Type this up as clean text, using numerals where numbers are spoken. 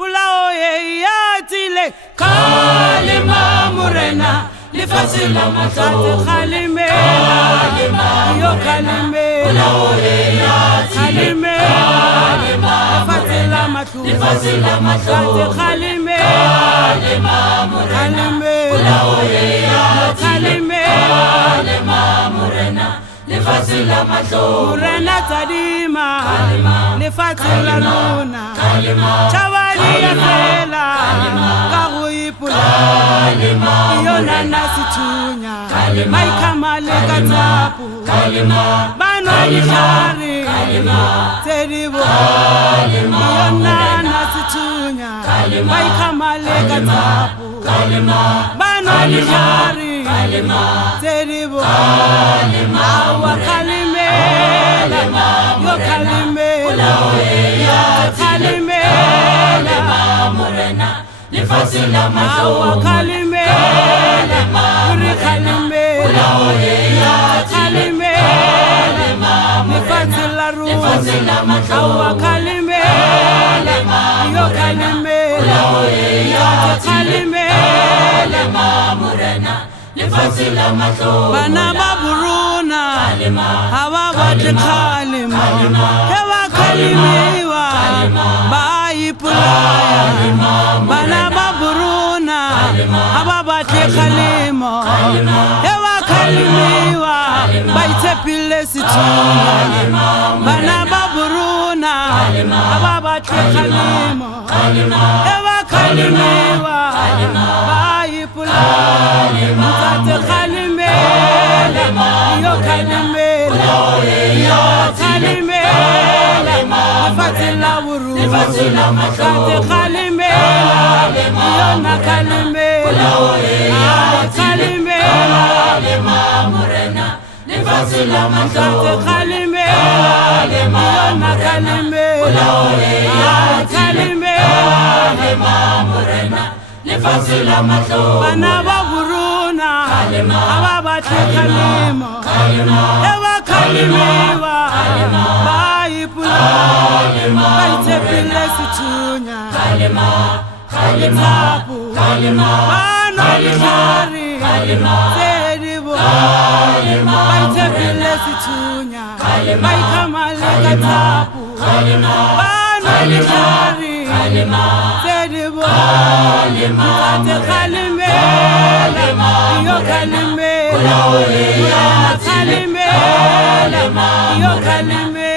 pulao ye yatile kalima murena lifasila matate kalime yo kalime pulao ye yatile kalima lifasila matu lifasila matate kalime kalime pulao ye yatile kalima murena lifasila mato murena tadima lifatila luna chavali ya fela kahuipula yona nasitunya maikamale katapu bano nishari teribo yona nasitunya maikamale katapu bano nishari teribo awa kalime yo kalime yo kalime murena lifasila mato kalime uri kalime yo kalime lifasila ru awa kalime yo kalime yo kalime murena lifasila mato bana baburuna hawa wate kalima hewa kalimiwa baipulaya bana baburuna hawa wate kalima hewa kalimiwa baitepile situna bana baburuna hawa wate kalima hewa kalimiwa baipulaya mtate kalime yo kalime yo kalime fatila wuru mtate kalime yo na kalime kalime murena lifasila mtate kalime yo na kalime kalime murena lifasila mato bana baburuna ababate kalima ewa kalimiwa baipula baitepile situnya kalitapu bano lishari teribo baitepile situnya baikamale katapu bano lishari teribo mtate kalime yo kalime kalime yo kalime